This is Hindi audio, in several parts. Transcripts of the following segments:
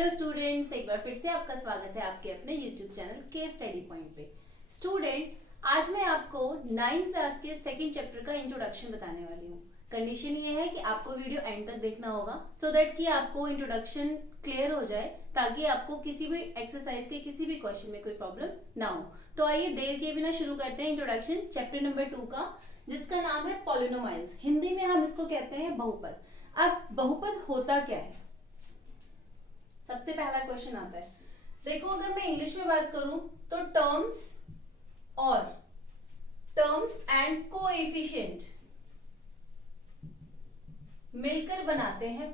हेलो स्टूडेंट्स, एक बार फिर से आपका स्वागत है आपके अपने YouTube चैनल के स्टडी पॉइंट पे। स्टूडेंट, आज मैं आपको 9th क्लास के सेकंड चैप्टर का इंट्रोडक्शन बताने वाली हूँ। कंडीशन ये है कि आपको वीडियो एंड तक देखना होगा सो दैट कि आपको इंट्रोडक्शन क्लियर हो जाए, ताकि आपको किसी भी एक्सरसाइज के किसी भी क्वेश्चन में कोई प्रॉब्लम ना हो। तो आइए देर के बिना शुरू करते हैं इंट्रोडक्शन चैप्टर नंबर 2 का, जिसका नाम है पॉलिनोमाइल्स। हिंदी में हम इसको कहते हैं बहुपद। अब बहुपद होता क्या है, सबसे पहला क्वेश्चन आता है। देखो, अगर मैं इंग्लिश में बात करूं तो टर्म्स एंड कोएफिशिएंट मिलकर बनाते हैं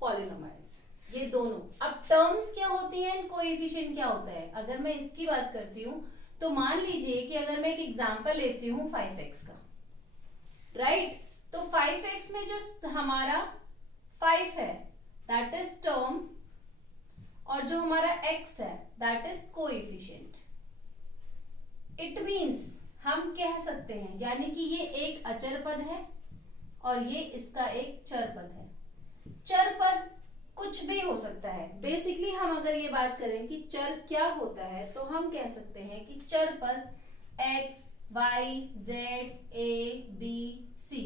पॉलिनोमाइल्स। ये दोनों। अब टर्म्स क्या होती है एंड कोएफिशिएंट क्या होता है, अगर मैं इसकी बात करती हूं तो मान लीजिए कि अगर मैं एक एग्जांपल लेती हूं 5x का, राइट? तो 5x में जो हमारा 5 है दैट इज टर्म, और जो हमारा x है that is coefficient. It means हम कह सकते हैं, यानी कि ये एक अचर पद है और ये इसका एक चर पद है। चर पद कुछ भी हो सकता है। बेसिकली हम अगर ये बात करें कि चर क्या होता है, तो हम कह सकते हैं कि चर पद x, y, z, a, b, c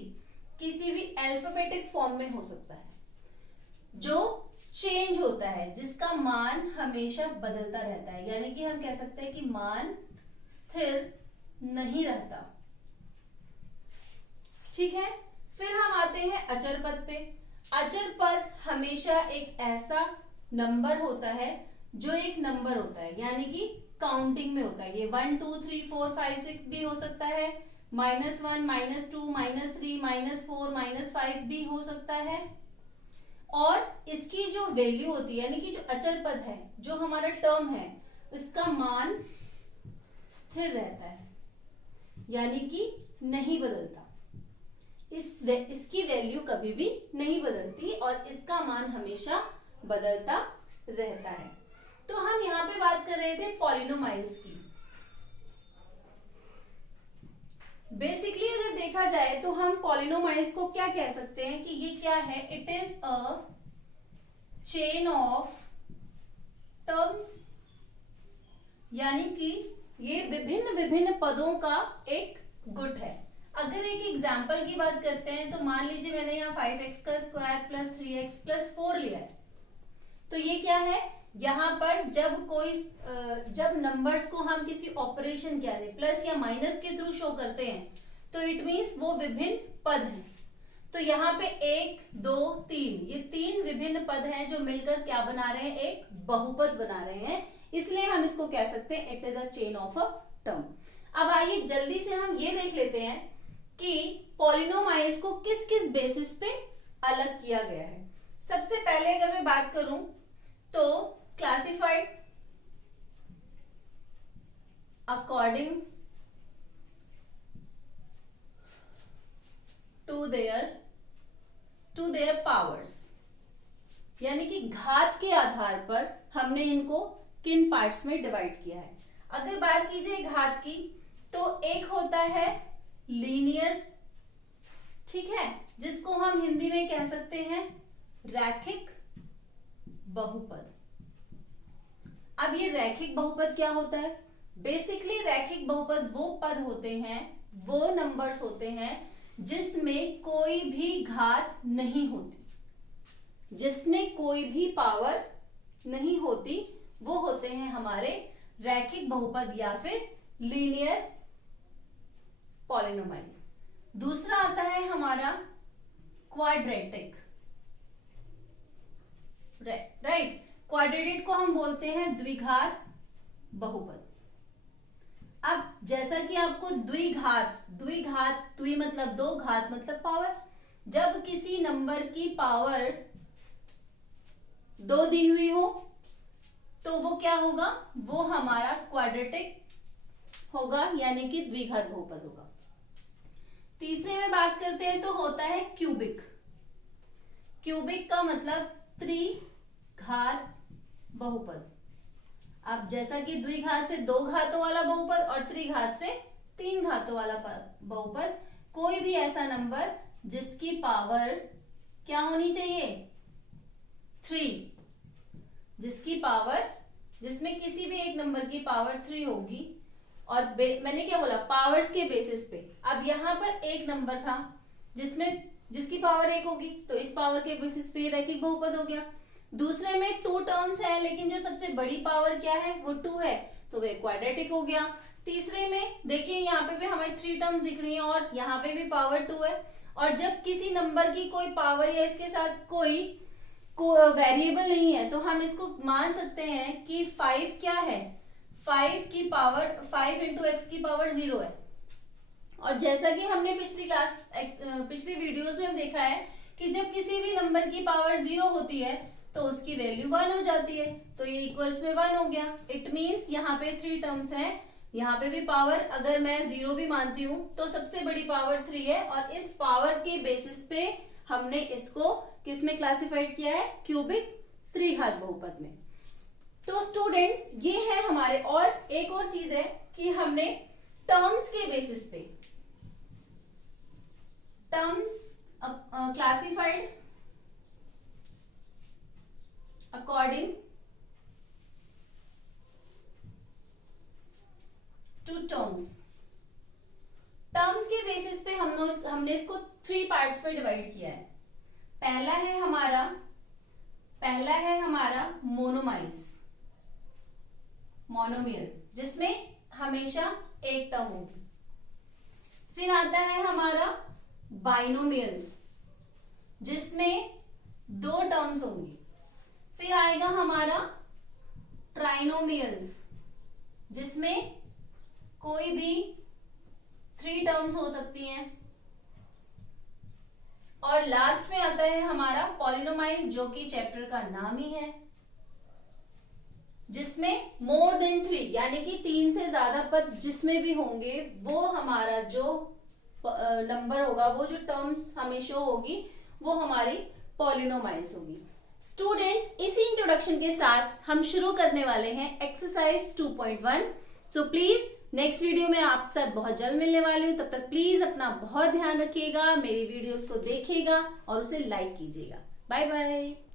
किसी भी अल्फाबेटिक फॉर्म में हो सकता है, जो चेंज होता है, जिसका मान हमेशा बदलता रहता है। यानी कि हम कह सकते हैं कि मान स्थिर नहीं रहता। ठीक है, फिर हम आते हैं अचर पद पे। अचर पद हमेशा एक ऐसा नंबर होता है जो एक नंबर होता है, यानी कि काउंटिंग में होता है। ये 1 2 3 4 5 6 भी हो सकता है, -1 -2 -3 -4 -5 भी हो सकता है। और इसकी जो वैल्यू होती है, यानी कि जो अचर पद है, जो हमारा टर्म है, इसका मान स्थिर रहता है, यानी कि नहीं बदलता। इसकी वैल्यू कभी भी नहीं बदलती और इसका मान हमेशा बदलता रहता है। तो हम यहाँ पे बात कर रहे थे पॉलिनोमाइल्स की। बेसिकली अगर देखा जाए तो हम पॉलिनोमाइल्स को क्या कह सकते हैं कि ये क्या है? It is a chain of terms, यानी कि ये विभिन्न विभिन्न पदों का एक गुट है। अगर एक एग्जाम्पल की बात करते हैं तो मान लीजिए मैंने यहाँ 5x का स्क्वायर प्लस 3x प्लस 4 लिया है। तो ये क्या है? यहाँ पर जब नंबर्स को हम किसी ऑपरेशन के यानी प्लस या माइनस के थ्रू शो करते हैं, तो इट मींस वो विभिन्न पद हैं। तो यहाँ पे 1 2 3 ये 3 विभिन्न पद हैं जो मिलकर क्या बना रहे हैं? एक बहुपद बना रहे हैं। इसलिए हम इसको कह सकते हैं it is a chain of a term. अब आइए जल्दी से हम ये देख लेते हैं कि पॉलिनोमाइल्स को किस किस बेसिस पे अलग किया गया है। सबसे पहले अगर मैं बात करूं तो classified according to their powers, यानी कि घात के आधार पर हमने इनको किन पार्ट्स में डिवाइड किया है। अगर बात कीजिए घात की, तो एक होता है लीनियर, ठीक है, जिसको हम हिंदी में कह सकते हैं रैखिक बहुपद। अब ये रैखिक बहुपद क्या होता है? बेसिकली रैखिक बहुपद वो पद होते हैं, वो नंबर्स होते हैं जिसमें कोई भी घात नहीं होती, जिसमें कोई भी पावर नहीं होती, वो होते हैं हमारे रैखिक बहुपद या फिर लीनियर पॉलिनोमाइल। दूसरा आता है हमारा क्वाड्रेटिक, राइट? क्वाड्रेटिक को हम बोलते हैं द्विघात बहुपद। अब जैसा कि आपको द्विघात द्वि मतलब दो, घात मतलब पावर। जब किसी नंबर की पावर 2 दी हुई हो तो वो क्या होगा? वो हमारा क्वाड्रेटिक होगा, यानी कि द्विघात बहुपद होगा। तीसरे में बात करते हैं तो होता है क्यूबिक। क्यूबिक का मतलब त्रिघात बहुपद। अब जैसा कि द्विघात से 2 घातों वाला बहुपद और त्रिघात से 3 घातों वाला बहुपद, कोई भी ऐसा नंबर जिसकी पावर क्या होनी चाहिए? 3, जिसकी पावर, जिसमें किसी भी एक नंबर की पावर 3 होगी, और मैंने क्या बोला, पावर्स के बेसिस पे। अब यहाँ पर एक नंबर था जिसकी पावर 1 होगी, तो इस पावर के बेसिस पे रैखिक बहुपद हो गया। दूसरे में 2 टर्म्स है, लेकिन जो सबसे बड़ी पावर क्या है, वो 2 है, तो वे क्वाड्रेटिक हो गया। तीसरे में देखिए यहाँ पे भी हमें 3 टर्म्स दिख रही हैं और यहाँ पे भी पावर 2 है। और जब किसी नंबर की कोई पावर या इसके साथ कोई वेरिएबल नहीं है, तो हम इसको मान सकते हैं कि 5 क्या है, 5 की पावर 5 इंटू एक्स की पावर 0 है। और जैसा कि हमने पिछली वीडियोस में देखा है कि जब किसी भी नंबर की पावर 0 होती है तो उसकी वैल्यू 1 हो जाती है, तो ये इक्वल्स में 1 हो गया। इट मींस यहाँ पे 3 टर्म्स हैं, यहाँ पे भी पावर अगर मैं 0 भी मानती हूँ तो सबसे बड़ी पावर 3 है, और इस पावर के बेसिस पे हमने इसको किस में क्लासिफाइड किया है, क्यूबिक त्रिघात बहुपद में। तो स्टूडेंट्स ये है हमारे, और एक और चीज है कि हमने टर्म्स के बेसिस पे terms classified according to terms. Terms के बेसिस पे हमने इसको 3 पार्ट्स पे डिवाइड किया है। पहला है हमारा मोनोमियल, जिसमें हमेशा एक टर्म होगी। फिर आता है हमारा बाइनोमियल, जिसमें 2 टर्म्स होंगी। फिर आएगा हमारा ट्राइनोमियल्स, जिसमें कोई भी 3 टर्म्स हो सकती हैं। और लास्ट में आता है हमारा पॉलिनोमाइल, जो कि चैप्टर का नाम ही है, जिसमें मोर देन 3 यानी कि 3 से ज्यादा पद जिसमें भी होंगे, वो हमारा जो नंबर होगा, वो जो टर्म्स हमें शो होगी, वो हमारी पॉलिनोमाइल्स होगी। स्टूडेंट, इसी इंट्रोडक्शन के साथ हम शुरू करने वाले हैं exercise 2.1। So please next video में आपके साथ बहुत जल्द मिलने वाली हूँ। तब तक प्लीज अपना बहुत ध्यान रखिएगा, मेरी वीडियोस को देखिएगा और उसे लाइक कीजिएगा। Bye bye.